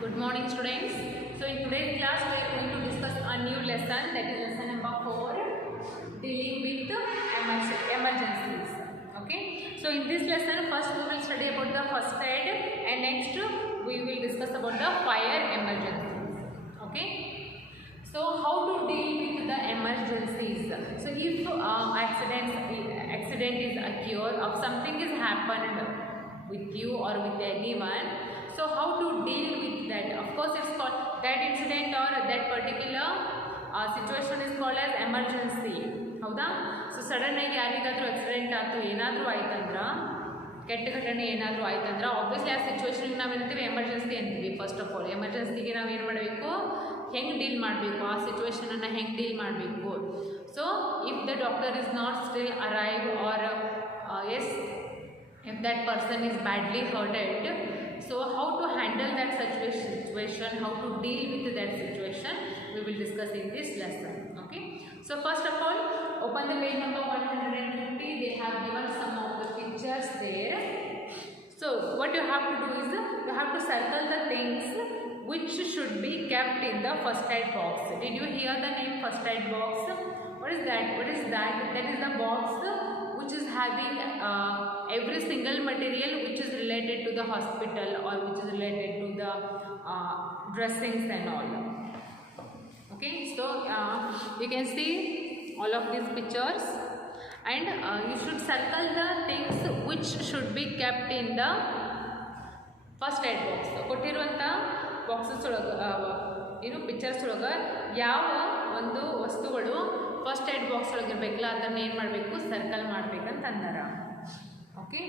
Good morning, students. So in today's class we are going to discuss a new lesson, that is lesson number 4, dealing with emergencies. Okay. So in this lesson first we will study about the first aid and next we will discuss about the fire emergencies. Okay. So how to deal with the emergencies? So if accident is occurred or something is happened with you or with anyone, so how to deal with that? Of course it's called, that incident or that particular situation is called as emergency. ಹೌದಾ? So sudden ಆಗಿ ಯಾರಿಗಾದ್ರೂ ಆಕ್ಸಿಡೆಂಟ್ ಆಯ್ತು, ಏನಾದರೂ ಆಯ್ತಂದ್ರೆ, ಕೆಟ್ಟ ಘಟನೆ ಏನಾದರೂ ಆಯ್ತಂದ್ರೆ ಆಬ್ವಿಯಸ್ಲಿ ಆ ಸಿಚುವೇಶನ್ಗೆ ನಾವೇನ್ತೀವಿ ಎಮರ್ಜೆನ್ಸಿ ಅಂತೀವಿ. ಫಸ್ಟ್ ಆಫ್ ಆಲ್ ಎಮರ್ಜೆನ್ಸಿಗೆ ನಾವು ಏನು ಮಾಡಬೇಕು, ಹೆಂಗೆ ಡೀಲ್ ಮಾಡಬೇಕು, ಆ ಸಿಚುವೇಶನನ್ನು ಹೆಂಗೆ ಡೀಲ್ ಮಾಡಬೇಕು. So if the doctor is not still arrive or if that person is badly hurted, so how to handle that situation, how to deal with that situation, we will discuss in this lesson. Okay, so first of all open the page number 150. They have given some of the pictures there. So what you have to do is you have to circle the things which should be kept in the first aid box. Did you hear the name first aid box? What is that? That is the box which is having every single material which is related to the hospital or which is related to the dressings and all. Okay, so you can see all of these pictures and you should circle the things which should be kept in the first aid box. ಕೊಟ್ಟಿರುವಂಥ ಬಾಕ್ಸಸ್ ಒಳಗೆ ಪಿಕ್ಚರ್ಸ್ ಒಳಗೆ ಯಾವ ಒಂದು ವಸ್ತುಗಳು first aid box ಒಳಗೆ ಇರಬೇಕಲ್ಲ ಅದನ್ನು ಏನು ಮಾಡಬೇಕು, ಸರ್ಕಲ್ ಮಾಡಬೇಕಂತ ಅಂದಾರ. Okay,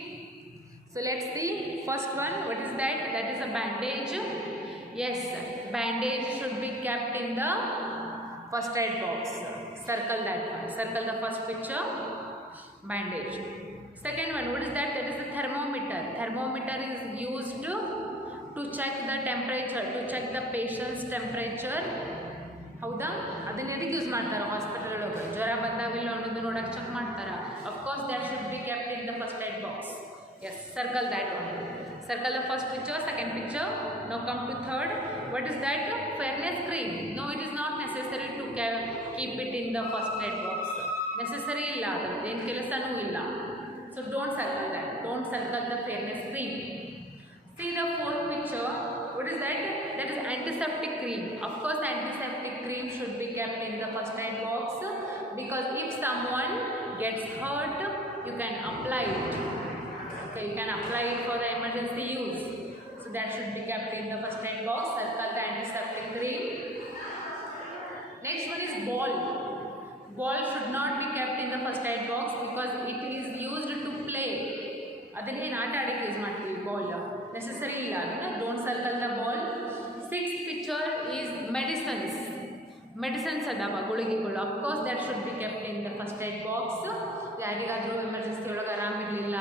so let's see first one. What is that? That is a bandage. Yes, bandage should be kept in the first aid box. Circle that one. Circle the first picture, bandage. Second one, what is that? That is the thermometer. Thermometer is used to check the temperature, to check the patient's temperature. ಹೌದಾ? ಅದನ್ನ ಎದಕ್ಕೆ ಯೂಸ್ ಮಾಡ್ತಾರೆ ಹಾಸ್ಪಿಟಲ್ ಒಳಗೆ? ಜ್ವರ ಬಂದಾವಿಲ್ಲ ಅನ್ನೋದು ನೋಡಕ್ಕೆ check ಮಾಡ್ತಾರೆ. Of course that should be kept in the first aid box. Yes, circle that one. Circle the first picture, second picture. Now come to third. What is that? Fairness cream. No, it is not necessary to keep it in the first aid box. Necessary illa adu, yen kelasanu illa. So don't circle that. Don't circle the fairness cream. See the fourth picture. What is that? That is antiseptic cream. Of course antiseptic cream should be kept in the first aid box because if someone gets hurt, you can apply it. Okay, you can apply it for the emergency use. So that should be kept in the first aid box. Circle the antiseptic cream. Next one is ball. Ball should not be kept in the first aid box because it is used to play. ಅದನ್ನೇನು ಆಟ ಆಡಕ್ಕೆ use ಮಾಡ್ತೀವಿ ball. Necessary ಇಲ್ಲ, don't circle the ball. Six picture is medicines ಅದಾವ, ಗುಳಿಗೆಗಳು. Of course that should be kept in the first aid box. ಯಾರಿಗಾದರೂ emergency ಒಳಗೆ ಆರಾಮಿರಲಿಲ್ಲ,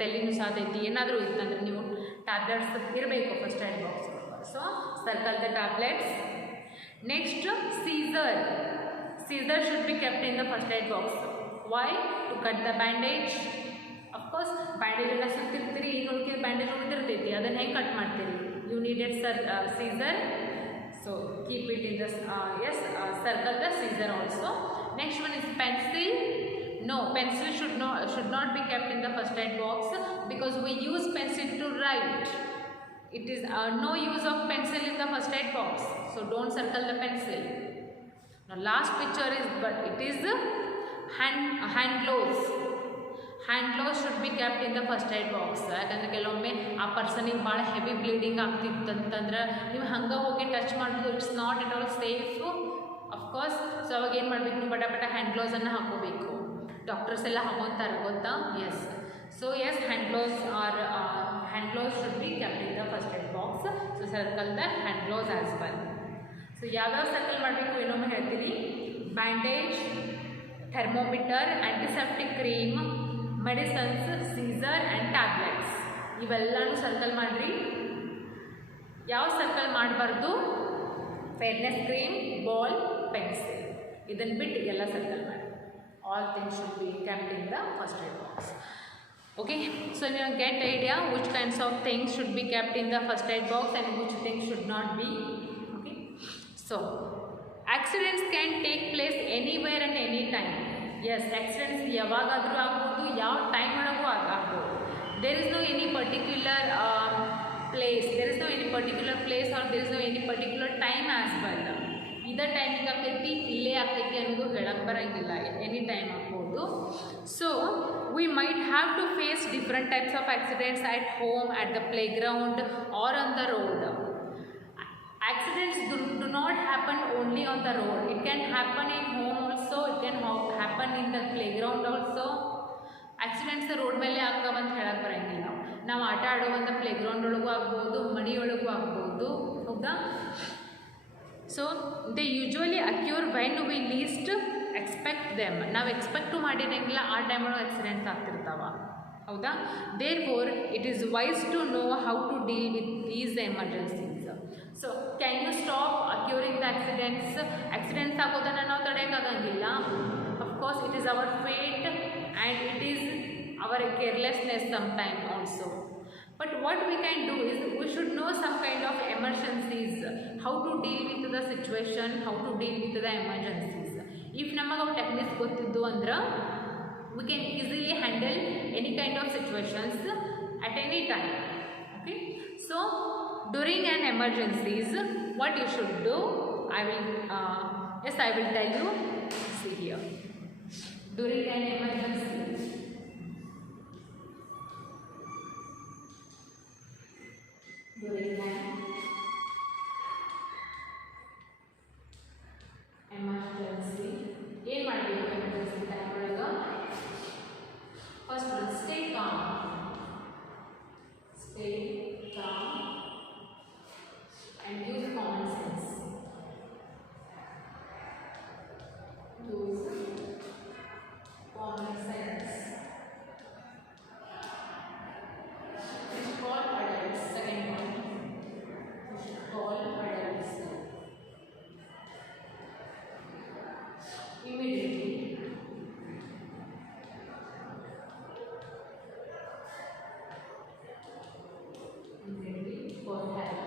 ತಲೆನೂ ಸಾತೈತಿ, ಏನಾದರೂ ಇತ್ತಂದ್ರೆ ನೀವು ಟ್ಯಾಬ್ಲೆಟ್ಸ್ ಇರಬೇಕು first aid box. So circle the tablets. Next scissor. Scissor should be kept in the first aid box. Why? To cut the bandage. Of course bandage ಎಲ್ಲ ಸುತ್ತಿರ್ತೀರಿ, ಈಗ ಉಳ್ಕಿದ ಬ್ಯಾಂಡೇಜ್ ಉಳಿದಿರ್ತೈತಿ, ಅದನ್ನು ಹೆಂಗೆ ಕಟ್ ಮಾಡ್ತೀರಿ? You needed scissor. So keep it in the circle the scissor also. Next one is pencil. No, pencil should not be kept in the first aid box because we use pencil to write. It is no use of pencil in the first aid box. So don't circle the pencil. Now last picture is, but it is hand gloves. Hand gloves should be kept in the first aid box. ಯಾಕಂದರೆ ಕೆಲವೊಮ್ಮೆ ಆ ಪರ್ಸನಿಗೆ ಭಾಳ heavy bleeding ಆಗ್ತಿತ್ತಂತಂದ್ರೆ ನೀವು ಹಂಗೆ ಹೋಗಿ ಟಚ್ ಮಾಡೋದು it's not at all safe. Of course so ಅವಾಗ ಏನು ಮಾಡಬೇಕು, ನೀವು ಬಟ ಹ್ಯಾಂಡ್ ಗ್ಲೌಸನ್ನು ಹಾಕೋಬೇಕು. ಡಾಕ್ಟರ್ಸ್ ಎಲ್ಲ ಹಾಕೋತಾರೆ ಗೊತ್ತಾ? Yes. So yes, hand gloves should be kept in the first aid box. So circle the hand gloves as well. So ಯಾವ್ಯಾವ ಸರ್ಕಲ್ ಮಾಡಬೇಕು ಇನ್ನೊಮ್ಮೆ ಹೇಳ್ತೀನಿ. Bandage, thermometer, antiseptic cream, medicines, scissor and tablets. ಇವೆಲ್ಲನೂ ಸರ್ಕಲ್ ಮಾಡಿರಿ. ಯಾವ ಸರ್ಕಲ್ ಮಾಡಬಾರ್ದು? Fairness cream, ball, pencil, ಇದನ್ನು ಬಿಟ್ಟು ಎಲ್ಲ ಸರ್ಕಲ್ ಮಾಡಿ. All things should be kept in the first aid box. Okay, so you get the idea which kinds of things should be kept in the first aid box and which things should not be. Okay, so accidents can take place anywhere and any time. Yes, accidents yavagadru agbodu, yav time olagu agbodu. There is no any particular place, there is no any particular place or there is no any particular time as well. Either timing aketi ille aketi annodu helak barangilla, any time agbodu. So we might have to face different types of accidents at home, at the playground or on the road. Accidents do not happen only on the road. It can happen in home also, it can happen in the playground also. Accidents road ಮೇಲೆ ಆಗ್ತಾವಂತ ಹೇಳಕ್ ಬರಂಗಿಲ್ಲ. ನಾವು ಆಟ ಆಡುವಂಥ ಪ್ಲೇಗ್ರೌಂಡ್ ಒಳಗೂ ಆಗ್ಬೋದು, ಮನೆಯೊಳಗೂ ಆಗ್ಬೋದು, ಹೌದಾ? So they usually occur when we least expect them. ನಾವು ಎಕ್ಸ್ಪೆಕ್ಟು ಮಾಡಿರಂಗಿಲ್ಲ ಆ ಟೈಮ್ ಒಳಗೆ ಆಕ್ಸಿಡೆಂಟ್ಸ್ ಆಗ್ತಿರ್ತಾವ, ಹೌದಾ? Therefore it is wise to know how to deal with these emergencies. So can you stop occurring the accidents? Accidents ಆಗೋದನ್ನು ನಾವು ತಡೆಯೋಕ್ಕಾಗಂಗಿಲ್ಲ. Of course it is our fate and it is our carelessness sometime also. But what we can do is we should know some kind of emergencies, how to deal with the situation, how to deal with the emergencies. If namaga techniques gottiddu andra we can easily handle any kind of situations at any time. Okay, so during an emergencies what you should do, I will tell you. See here, during an emergency, ಏನು ಮಾಡಬೇಕು? Emergency time ಒಳಗೆ first one, stay calm and use common sense. Use common sense. You should call adults. Second one, you should call adults immediately. For help.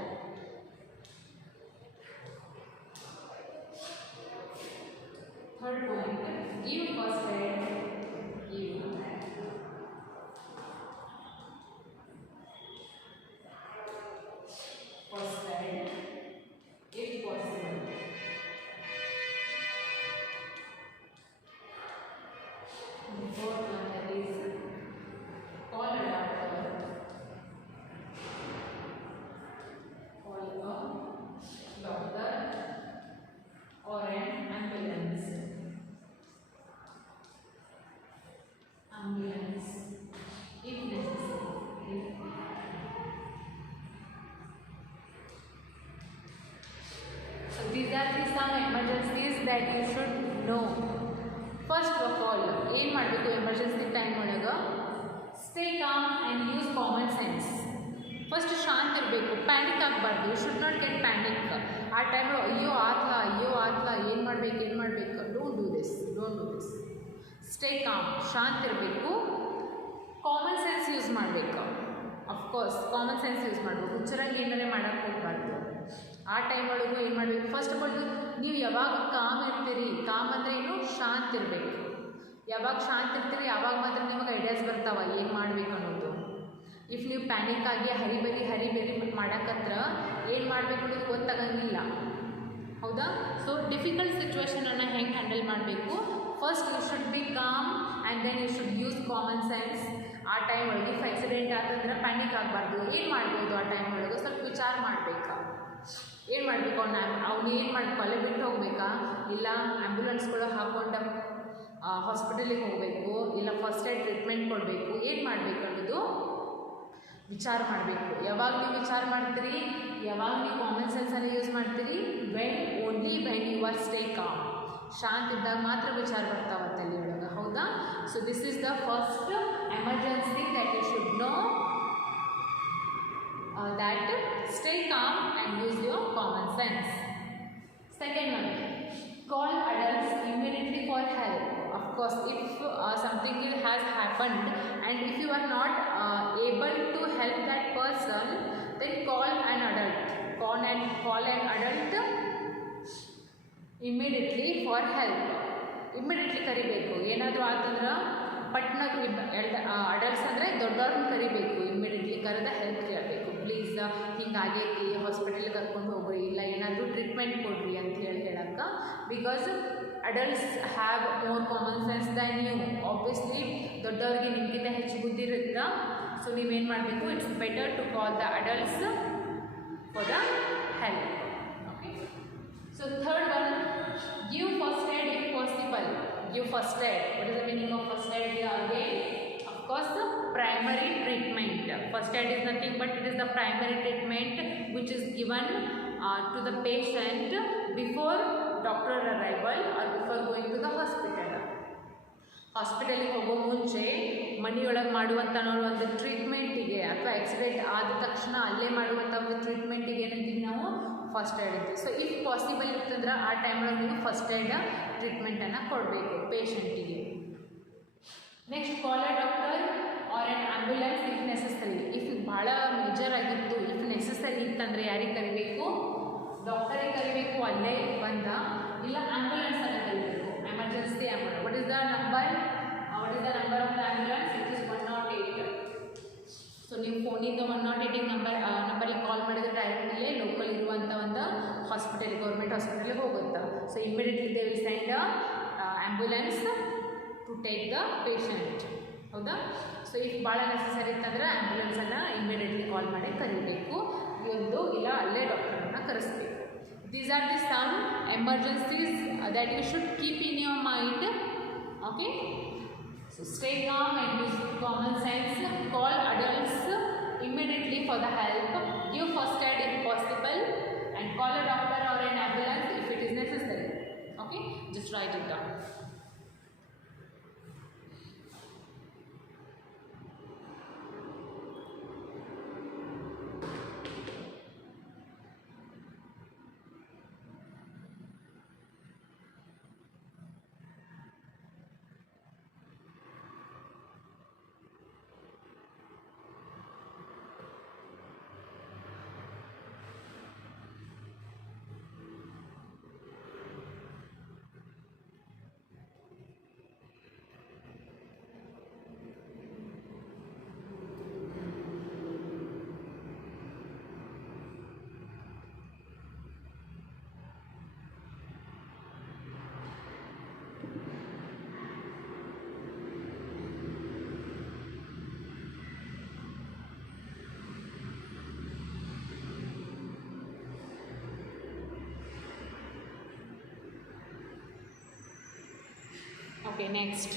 Third point, give first aid. Give first aid if possible. The fourth one is call a doctor. Call a doctor or an ambulance. Ambulance if necessary. So these are the some emergencies that you should know. First of all, ಏನು ಮಾಡಬೇಕು emergency time ಒಳಗೆ? Stay calm and use common sense. First ಶಾಂತ ಇರಬೇಕು, panic ಆಗಬಾರ್ದು. You should not get panic. ಆ time ಅಯ್ಯೋ ಆತ್ಲ ಏನು ಮಾಡಬೇಕು, don't do this. Stay calm, ಶಾಂತ ಇರಬೇಕು. ಕಾಮನ್ ಸೆನ್ಸ್ ಯೂಸ್ ಮಾಡಬೇಕು. ಅಫ್ಕೋರ್ಸ್ ಕಾಮನ್ ಸೆನ್ಸ್ ಯೂಸ್ ಮಾಡಬೇಕು. ಹುಚ್ಚರಂಗೆ ಏನಾರೇ ಮಾಡೋಕ್ಕೆ ಹೋಗಬಾರ್ದು. ಆ ಟೈಮ್ ಒಳಗೂ ಏನು ಮಾಡಬೇಕು? ಫಸ್ಟ್ ಆಫ್ ಆಲ್ ನೀವು ಯಾವಾಗ ಕಾಮ್ ಇರ್ತೀರಿ, ಕಾಮ್ ಅಂದರೆ ಏನು? ಶಾಂತ ಇರಬೇಕು. ಯಾವಾಗ ಶಾಂತ ಇರ್ತೀರಿ ಯಾವಾಗ ಮಾತ್ರ ನಿಮಗೆ ಐಡಿಯಾಸ್ ಬರ್ತಾವ ಏನು ಮಾಡಬೇಕು ಅನ್ನೋದು. ಇಫ್ ನೀವು ಪ್ಯಾನಿಕ್ ಆಗಿ ಹರಿಬರಿ ಮಾಡಕತ್ರ ಏನು ಮಾಡಬೇಕು ಅನ್ನೋದು ಗೊತ್ತಾಗಂಗಿಲ್ಲ, ಹೌದಾ? ಸೊ ಡಿಫಿಕಲ್ಟ್ ಸಿಚುವೇಶನನ್ನು ಹೆಂಗೆ ಹ್ಯಾಂಡಲ್ ಮಾಡಬೇಕು? First you should be calm and then you should use common sense. ಆ ಟೈಮ್ ಒಳಗೆ ಇಫ್ ಆಕ್ಸಿಡೆಂಟ್ ಆತಂದ್ರೆ ಪ್ಯಾನಿಕ್ ಆಗಬಾರ್ದು. ಏನು ಮಾಡ್ಬೋದು ಆ ಟೈಮ್ ಒಳಗೆ? ಸ್ವಲ್ಪ ವಿಚಾರ ಮಾಡಬೇಕಾ, ಏನು ಮಾಡಬೇಕು? ಅವ್ನು ಏನು ಮಾಡಬೇಕು? ಅಲ್ಲೇ ಬಿಟ್ಟು ಹೋಗಬೇಕಾ, ಇಲ್ಲ ಆ್ಯಂಬುಲೆನ್ಸ್ಗಳು ಹಾಕ್ಕೊಂಡು ಹಾಸ್ಪಿಟಲಿಗೆ ಹೋಗಬೇಕು, ಇಲ್ಲ ಫಸ್ಟ್ ಏಡ್ ಟ್ರೀಟ್ಮೆಂಟ್ ಕೊಡಬೇಕು, ಏನು ಮಾಡಬೇಕು ಅನ್ನೋದು ವಿಚಾರ ಮಾಡಬೇಕು. ಯಾವಾಗ ನೀವು ವಿಚಾರ ಮಾಡ್ತೀರಿ, ಯಾವಾಗ ನೀವು ಕಾಮನ್ ಸೆನ್ಸನ್ನು ಯೂಸ್ ಮಾಡ್ತೀರಿ? Only when you are stay calm. ಶಾಂತ ಇದ್ದಾಗ ಮಾತ್ರ ವಿಚಾರ ಬರ್ತಾವ ತಲೆ ಒಳಗೆ, ಹೌದಾ? So this is the first emergency that you should know, that stay calm and use your common sense. Second one, call adults immediately for help. Of course, if something has happened and if you are not able to help that person, then call an adult. Call an adult immediately for help. Immediately ಕರಿಬೇಕು. ಏನಾದರೂ ಆತಂದ್ರೆ ಪಟ್ನ ಅಡಲ್ಟ್ಸ್ ಅಂದರೆ ದೊಡ್ಡವ್ರನ್ನ ಕರಿಬೇಕು. ಇಮ್ಮಿಡಿಯೇಟ್ಲಿ ಕರೆದ ಹೆಲ್ಪ್ ಕೇಳಬೇಕು. ಪ್ಲೀಸ್ ಹಿಂಗಾಗೈತಿ, ಹಾಸ್ಪಿಟಲ್ಗೆ ಕರ್ಕೊಂಡು ಹೋಗ್ರಿ, ಇಲ್ಲ ಏನಾದರೂ ಟ್ರೀಟ್ಮೆಂಟ್ ಕೊಡ್ರಿ ಅಂತ ಹೇಳಕ್ಕೆ. Because adults have more common sense than you. Obviously ದೊಡ್ಡವ್ರಿಗೆ ನಿಮಗಿಂತ ಹೆಚ್ಚು ಬುದ್ಧಿ ಇರುತ್ತೆ. ಸೊ ನೀವೇನು ಮಾಡಬೇಕು, it's better to call the adults for the help. Okay. So third one, give first aid if possible. Give first aid. What is the meaning of first aid here again? Of course, the primary treatment. First aid is nothing but it is the primary treatment which is given to the patient before doctor arrival or before going to the hospital. ಹಾಸ್ಪಿಟಲಿಗೆ ಹೋಗೋ ಮುಂಚೆ ಮನೆಯೊಳಗೆ ಮಾಡುವಂಥ ಒಂದು ಟ್ರೀಟ್ಮೆಂಟಿಗೆ ಅಥವಾ ಆಕ್ಸಿಡೆಂಟ್ ಆದ ತಕ್ಷಣ ಅಲ್ಲೇ ಮಾಡುವಂಥ ಒಂದು ಟ್ರೀಟ್ಮೆಂಟಿಗೆ ಏನಂತೀವಿ ನಾವು ಫಸ್ಟ್ ಏಡ್ ಅಂತೀವಿ. ಸೊ ಇಫ್ ಪಾಸಿಬಲ್ ಇತ್ತಂದ್ರೆ ಆ ಟೈಮೊಳಗೆ ನೀವು ಫಸ್ಟ್ ಏಡ್ ಟ್ರೀಟ್ಮೆಂಟನ್ನು ಕೊಡಬೇಕು ಪೇಷಂಟಿಗೆ. Next, call a doctor or an ambulance if necessary. If ಭಾಳ ಮೇಜರ್ ಆಗಿತ್ತು, ಇಫ್ ನೆಸೆಸರಿ ಇತ್ತಂದರೆ ಯಾರಿಗೆ ಕರಿಬೇಕು? ಡಾಕ್ಟರಿಗೆ ಕರಿಬೇಕು, ಅಲ್ಲೇ ಬಂದ, ಇಲ್ಲ ಆ್ಯಂಬುಲೆನ್ಸನ್ನು ಕರಿಬೇಕು, emergency ambulance. What is the number? What is the number of the ambulance? It is 108. ಸೊ ನೀವು ಫೋನಿಂದ 108 ನಂಬರಿಗೆ ಕಾಲ್ ಮಾಡಿದರೆ ಡೈರೆಕ್ಟ್ ಇಲ್ಲೇ ಲೋಕಲ್ ಇರುವಂಥ ಒಂದು ಹಾಸ್ಪಿಟಲ್, ಗೌರ್ಮೆಂಟ್ ಹಾಸ್ಪಿಟಲ್ಗೆ ಹೋಗುತ್ತೆ. So immediately they will send ambulance to take the patient. ಹೌದಾ? ಸೊ ಇಫ್ ಭಾಳ ನೆಸೆಸರಿ ಇತ್ತಂದ್ರೆ ಆ್ಯಂಬುಲೆನ್ಸನ್ನು ಇಮಿಡಿಯೇಟ್ಲಿ ಕಾಲ್ ಮಾಡಿ ಕರಿಬೇಕು. ಒಂದು ಇಲ್ಲ ಅಲ್ಲೇ ಡಾಕ್ಟರನ್ನು ಕರೆಸಬೇಕು. These are the some emergencies that you should keep in your mind. Okay? So stay calm and use common sense. Call adults immediately for the help. Give first aid if possible, and call a doctor or an ambulance if it is necessary. Okay? Just write it down. Okay, next.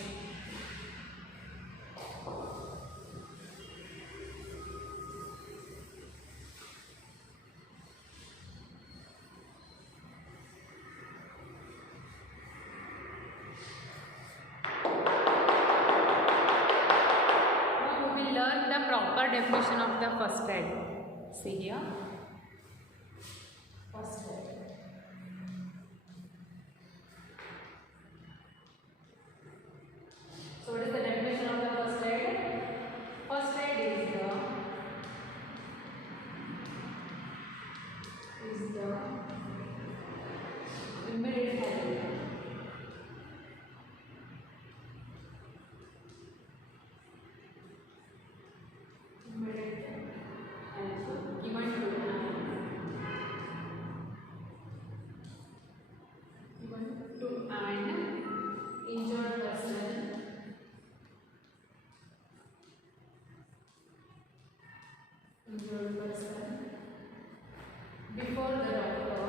Now we will learn the proper definition of the first aid. See here. First aid. So what is the definition of the first aid? First aid is the immediate help. Immediate help given to an injured person. Injured person before the doctor,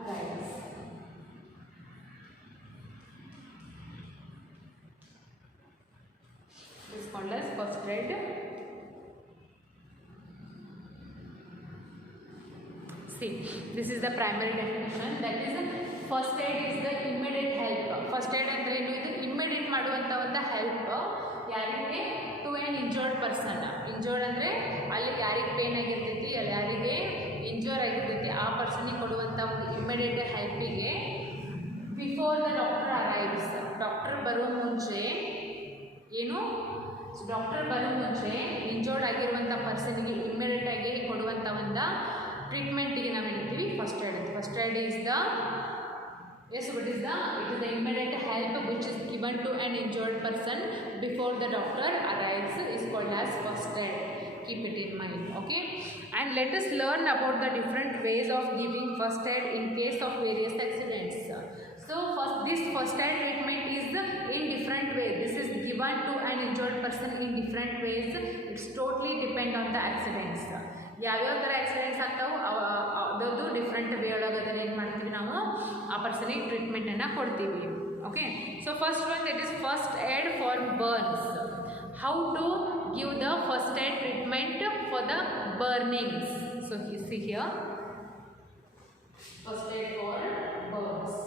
arrives. This is called as first aid. See, this is the primary definition. That is, first aid is the immediate help. First aid ಅಂದ್ರೆ ಏನು? ಇದು ಇಮಿಡಿಯೇಟ್ ಮಾಡುವಂಥ ಒಂದು help ಯಾರಿಗೆ? To an injured injured person, injured ಅಂದರೆ ಅಲ್ಲಿ ಯಾರಿಗೆ ಪೇನ್ ಆಗಿರ್ತೈತಿ, ಅಲ್ಲಿ ಯಾರಿಗೆ ಇಂಜೂರ್ ಆಗಿರ್ತೈತಿ ಆ ಪರ್ಸನಿಗೆ ಕೊಡುವಂಥ ಒಂದು ಇಮಿಡಿಯೇಟ್ ಹೆಲ್ಪಿಗೆ before the doctor arrives, doctor ಬರೋ ಮುಂಚೆ ಏನು, ಡಾಕ್ಟರ್ ಬರೋ ಮುಂಚೆ ಇಂಜೋರ್ಡ್ ಆಗಿರುವಂಥ ಪರ್ಸನಿಗೆ ಇಮ್ಮಿಡಿಯೇಟ್ ಆಗಿ ಕೊಡುವಂಥ ಒಂದು ಟ್ರೀಟ್ಮೆಂಟಿಗೆ ನಾವು ಹೇಳ್ತೀವಿ first aid. First aid is the what is the it is the immediate help which is given to an injured person before the doctor arrives is called as first aid. Keep it in mind, okay? And let us learn about the different ways of giving first aid in case of various accidents. So this first aid treatment is in different ways. This is given to an injured person in different ways. It's totally depend on the accidents. ಯಾವ್ಯಾವ ಥರ ಆಕ್ಸಿಡೆಂಟ್ಸ್ ಆಗ್ತಾವೆ ಅದರದ್ದು different way ಒಳಗೆ ಅದನ್ನು ಏನು ಮಾಡ್ತೀವಿ ನಾವು ಆ ಪರ್ಸನಿಗೆ ಟ್ರೀಟ್ಮೆಂಟನ್ನು ಕೊಡ್ತೀವಿ. Okay, so first one that is first aid for burns. How to give the first aid treatment for the burnings. So see here first aid for burns.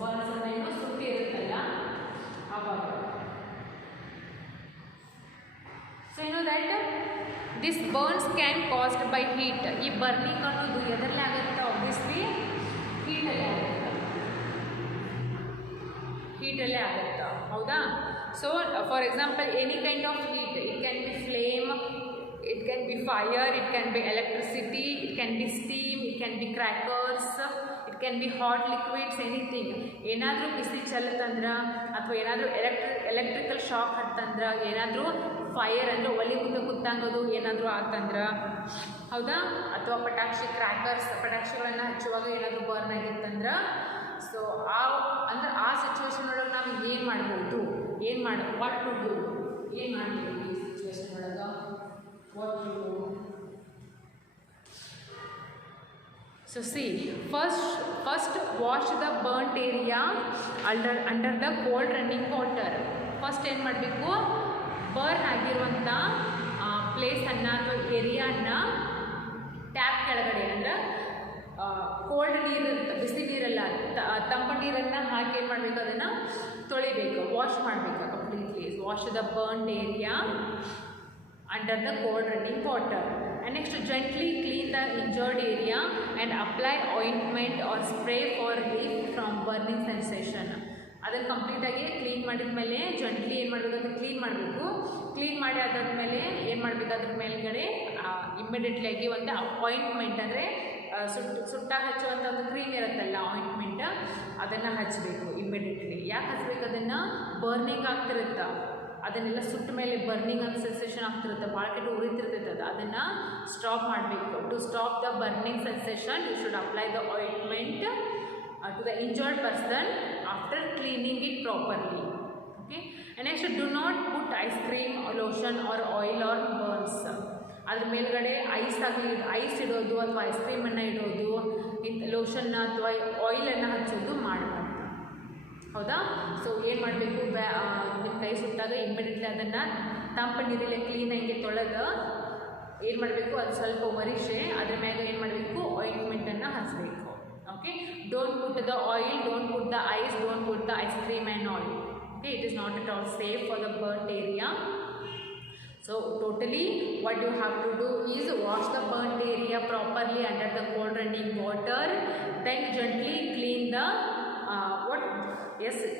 Burns ಅಂದರೆ ಏನು, ಸುಟ್ಟಿ ಇರುತ್ತಲ್ಲ ಆವಾಗ. So you know that this burns can caused by heat. ಈ burning ಅನ್ನೋದು ಎದರಲ್ಲೇ ಆಗುತ್ತೆ, obviously ಹೀಟಲ್ಲೇ ಆಗುತ್ತೆ, ಹೀಟಲ್ಲೇ ಆಗುತ್ತೆ, ಹೌದಾ? So for example any kind of heat, it can be flame, it can be fire, it can be electricity, it can be steam, it can be crackers, it can be hot liquids, anything. ಏನಾದರೂ ಬಿಸಿ ಚಲತ್ತಂದ್ರೆ ಅಥವಾ ಏನಾದರೂ electrical shock ಹತ್ತಂದ್ರೆ, ಏನಾದರೂ ಫೈರ್ ಅಂದರೆ ಒಲಿ ಮುಂದೆ ಕುತ್ತಂಗೋದು ಏನಾದರೂ ಆಗ್ತಂದ್ರೆ, ಹೌದಾ? ಅಥವಾ ಪಟಾಕ್ಷಿ ಕ್ರ್ಯಾಕರ್ಸ್, ಪಟಾಕ್ಷಿಗಳನ್ನು ಹಚ್ಚುವಾಗ ಏನಾದರೂ ಬರ್ನ್ ಆಗಿತ್ತಂದ್ರೆ, ಸೊ ಆ ಸಿಚುವೇಶನ್ ಒಳಗೆ ನಾವು ಏನು ಮಾಡ್ಬೋದು, ವಾಟ್ ಟು ಡೂ, ಏನು ಮಾಡ್ತೀವಿ ಈ ಸಿಚುವೇಶನ್ ಒಳಗೆ, what to do. So see, first wash the burnt area under the cold running water. First ಏನು ಮಾಡಬೇಕು, ಬರ್ನ್ ಆಗಿರುವಂಥ ಪ್ಲೇಸನ್ನು ಅಥವಾ ಏರಿಯಾನ ಟ್ಯಾಪ್ ಕೆಳಗಡೆ ಅಂದರೆ ಕೋಲ್ಡ್ ನೀರು, ಬಿಸಿ ನೀರಲ್ಲ, ತಂಪು ನೀರನ್ನು ಹಾಕಿ ಏನು ಮಾಡಬೇಕು, ಅದನ್ನು ತೊಳಿಬೇಕು, ವಾಶ್ ಮಾಡಬೇಕು completely. Wash the burned area under the cold running water, and next gently clean the injured area and apply ointment or spray for relief from burning sensation. ಅದನ್ನು ಕಂಪ್ಲೀಟಾಗಿ ಕ್ಲೀನ್ ಮಾಡಿದ ಮೇಲೆ ಜಂಟ್ಲಿ ಏನು ಮಾಡಬೇಕು, ಅದನ್ನು ಕ್ಲೀನ್ ಮಾಡಬೇಕು. ಕ್ಲೀನ್ ಮಾಡಿ ಅದಾದಮೇಲೆ ಏನು ಮಾಡಬೇಕು, ಅದ್ರ ಮೇಲ್ಗಡೆ ಇಮ್ಮಿಡಿಯೇಟ್ಲಿಯಾಗಿ ಒಂದು ಆಯಿಂಟ್ಮೆಂಟ್ ಅಂದರೆ ಸುಟ್ಟಾಗಿ ಹಚ್ಚುವಂಥ ಒಂದು ಕ್ರೀಮ್ ಇರುತ್ತಲ್ಲ, ಆಯಿಂಟ್ಮೆಂಟ್, ಅದನ್ನು ಹಚ್ಚಬೇಕು ಇಮ್ಮಿಡಿಯೇಟ್ಲಿ. ಯಾಕೆ ಹಚ್ಚಬೇಕು, ಅದನ್ನು ಬರ್ನಿಂಗ್ ಆಗ್ತಿರುತ್ತೆ, ಅದನ್ನೆಲ್ಲ ಸುಟ್ಟ ಮೇಲೆ ಬರ್ನಿಂಗ್ ಅಂತ ಸೆನ್ಸೇಷನ್ ಆಗ್ತಿರುತ್ತೆ, ಭಾಳ ಕೆಟ್ಟು ಉರಿತಿರ್ತೈತೆ, ಅದನ್ನು ಸ್ಟಾಪ್ ಮಾಡಬೇಕು. To stop the burning sensation you should apply the ointment to the injured person after cleaning it properly. Okay, and next do not put ice cream, lotion or oil or burns. ಅದ್ರ ಮೇಲ್ಗಡೆ ಐಸ್ ಇಡೋದು ಅಥವಾ ಐಸ್ ಕ್ರೀಮನ್ನು ಇಡೋದು, ಲೋಷನ್ನ ಅಥವಾ ಆಯಿಲನ್ನು ಹಚ್ಚೋದು ಮಾಡಬಾರ್ದು, ಹೌದಾ? ಸೊ ಏನು ಮಾಡಬೇಕು, ನಿಮ್ಮ ಕೈ ಸುಟ್ಟಾಗ ಇಮ್ಮಿಡಿಯೇಟ್ಲಿ ಅದನ್ನು ತಂಪು ನೀರಲ್ಲಿ ಕ್ಲೀನಾಗಿ ತೊಳೆದು ಏನು ಮಾಡಬೇಕು, ಅದು ಸ್ವಲ್ಪ ಒರಿಸೆ ಅದ್ರ ಮೇಲೆ ಏನು ಮಾಡಬೇಕು, ಆಯಿಂಟ್ಮೆಂಟನ್ನು ಹಚ್ಚಬೇಕು. Okay, don't put the oil, don't put the ice, don't put the ice cream and oil. Okay, it is not at all safe for the burnt area. So totally what you have to do is wash the burnt area properly under the cold running water, then gently clean the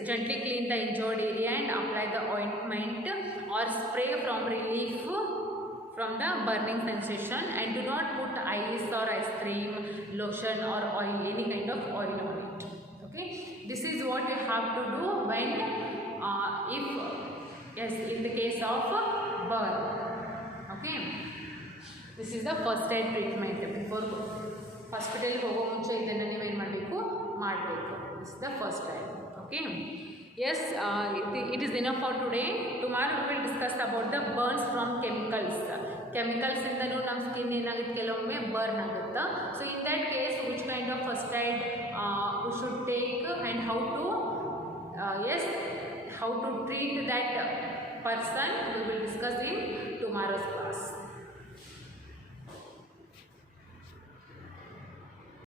gently clean the injured area and apply the ointment or spray from relief from the burning sensation, and do not put ice or ice cream, lotion or oil, any kind of oil on it. Okay, this is what you have to do when in the case of burn. Okay, this is the first aid treatment. Before hospital ಹೋಗೋ ಮುಂಚೆ ಇದನ್ನು ನೀವೇನು ಮಾಡಬೇಕು, this is the first aid. Okay, yes, it is enough for today. Tomorrow we will discuss about the burns from chemicals. Chemicals ಇಂದನೂ ನಮ್ಮ ಸ್ಕಿನ್ ಏನಾಗುತ್ತೆ, ಕೆಲವೊಮ್ಮೆ ಬರ್ನ್ ಆಗುತ್ತೆ. So in that case which kind of first aid we should take and how to treat that person, we will discuss in tomorrow's class.